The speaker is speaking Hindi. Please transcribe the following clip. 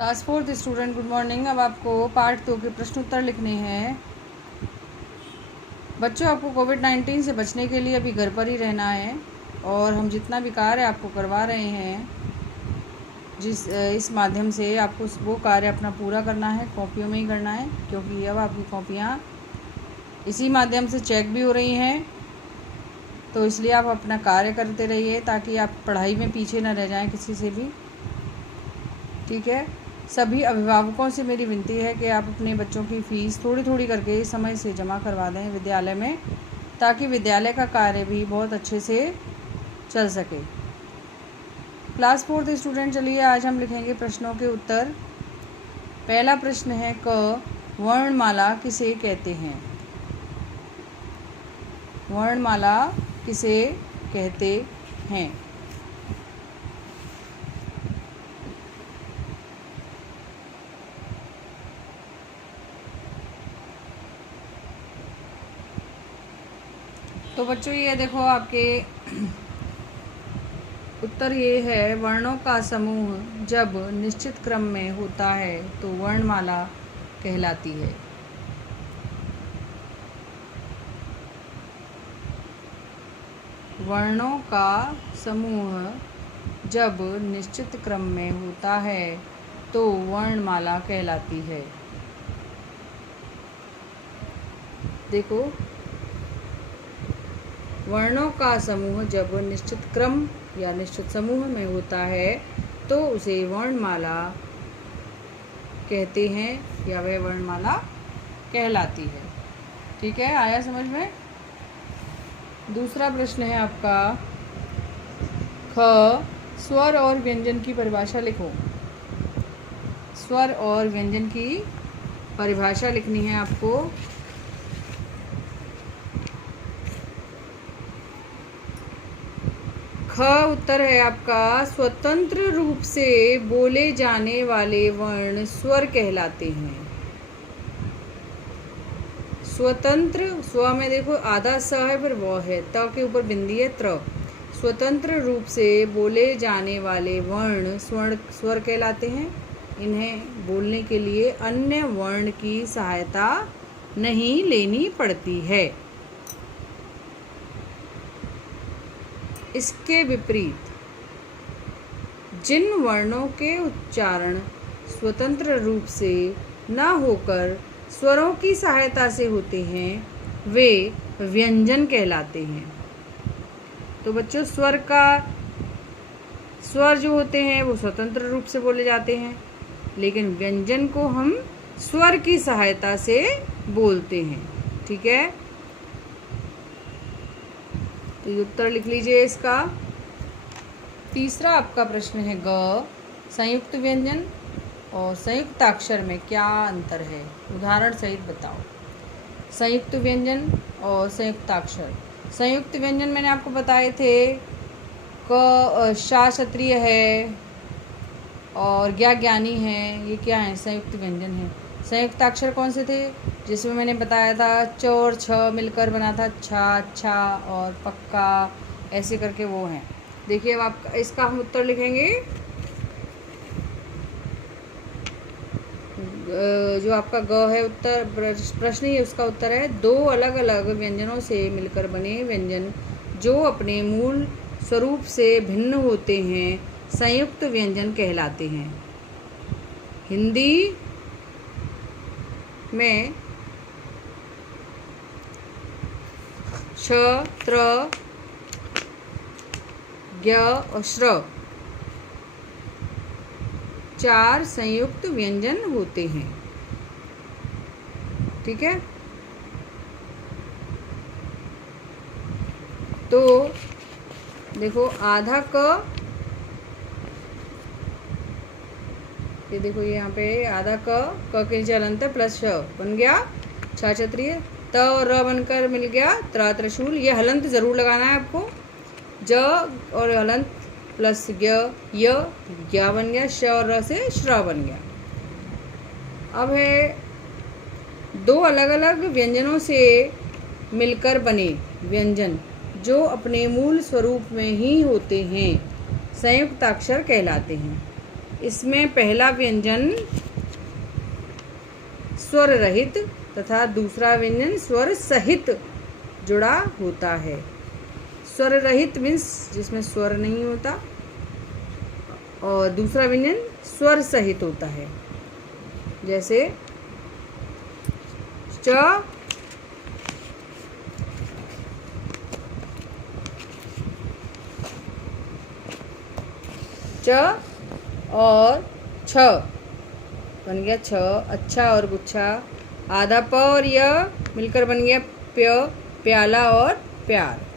Class 4th student good morning. अब आपको पार्ट 2 के प्रश्न उत्तर लिखने हैं। बच्चों, आपको कोविड-19 से बचने के लिए अभी घर पर ही रहना है और हम जितना भी कार्य आपको करवा रहे हैं इस माध्यम से आपको वो कार्य अपना पूरा करना है, कॉपियों में ही करना है, क्योंकि अब आपकी कॉपियाँ इसी माध्यम से चेक भी हो रही हैं। तो इसलिए आप अपना कार्य करते रहिए ताकि आप पढ़ाई में पीछे न रह जाएं किसी से भी। ठीक है। सभी अभिभावकों से मेरी विनती है कि आप अपने बच्चों की फ़ीस थोड़ी थोड़ी करके समय से जमा करवा दें विद्यालय में, ताकि विद्यालय का कार्य भी बहुत अच्छे से चल सके। क्लास 4th स्टूडेंट, चलिए आज हम लिखेंगे प्रश्नों के उत्तर। पहला प्रश्न है, क वर्णमाला किसे कहते हैं? वर्णमाला किसे कहते हैं? तो बच्चों, ये देखो आपके उत्तर ये है, वर्णों का समूह जब निश्चित क्रम में होता है तो वर्णमाला कहलाती है। वर्णों का समूह जब निश्चित क्रम में होता है तो वर्णमाला कहलाती है। देखो, वर्णों का समूह जब निश्चित क्रम या निश्चित समूह में होता है तो उसे वर्णमाला कहते हैं या वह वर्णमाला कहलाती है। ठीक है, आया समझ में? दूसरा प्रश्न है आपका, ख स्वर और व्यंजन की परिभाषा लिखो। स्वर और व्यंजन की परिभाषा लिखनी है आपको। ख उत्तर है आपका, स्वतंत्र रूप से बोले जाने वाले वर्ण स्वर कहलाते हैं। स्वतंत्र, स्व में देखो आधा स है, फिर व है, त के ऊपर बिंदी है, त्र। स्वतंत्र रूप से बोले जाने वाले वर्ण स्वर कहलाते हैं। इन्हें बोलने के लिए अन्य वर्ण की सहायता नहीं लेनी पड़ती है। इसके विपरीत जिन वर्णों के उच्चारण स्वतंत्र रूप से न होकर स्वरों की सहायता से होते हैं वे व्यंजन कहलाते हैं। तो बच्चों, स्वर जो होते हैं वो स्वतंत्र रूप से बोले जाते हैं, लेकिन व्यंजन को हम स्वर की सहायता से बोलते हैं। ठीक है, तो ये उत्तर लिख लीजिए इसका। तीसरा आपका प्रश्न है, ग संयुक्त व्यंजन और संयुक्ताक्षर में क्या अंतर है? उदाहरण सहित बताओ। संयुक्त व्यंजन और संयुक्ताक्षर। संयुक्त व्यंजन मैंने आपको बताए थे, क शा क्षत्रिय है और ज्ञा ज्ञानी है, ये क्या है? संयुक्त व्यंजन है। संयुक्ताक्षर कौन से थे? जिसमें मैंने बताया था च और छ मिलकर बना था छा, अच्छा और पक्का, ऐसे करके वो हैं। देखिए, अब आप इसका हम उत्तर लिखेंगे। जो आपका ग है उत्तर प्रश्न ही उसका उत्तर है, दो अलग अलग व्यंजनों से मिलकर बने व्यंजन जो अपने मूल स्वरूप से भिन्न होते हैं संयुक्त व्यंजन कहलाते हैं। हिंदी में छ, त्र, ज्ञ और श्र चार संयुक्त व्यंजन होते हैं। ठीक है, तो देखो आधा क, ये देखो यहाँ पे आधा क के नीचे हलंत प्लस श बन गया छा क्षत्रिय, त और र बनकर मिल गया त्रा त्रिशूल। ये हलंत जरूर लगाना है आपको। ज और हलंत प्लस य ज्ञा बन गया, श और र से श्र बन गया। अब है दो अलग अलग व्यंजनों से मिलकर बने व्यंजन जो अपने मूल स्वरूप में ही होते हैं संयुक्ताक्षर कहलाते हैं। इसमें पहला व्यंजन स्वर रहित तथा दूसरा व्यंजन स्वर सहित जुड़ा होता है। स्वर रहित मीन्स जिसमें स्वर नहीं होता, और दूसरा व्यंजन स्वर सहित होता है। जैसे च, और छ बन गया छ, अच्छा और गुच्छा। आधा प और य मिलकर बन गया प्य, प्याला और प्यार।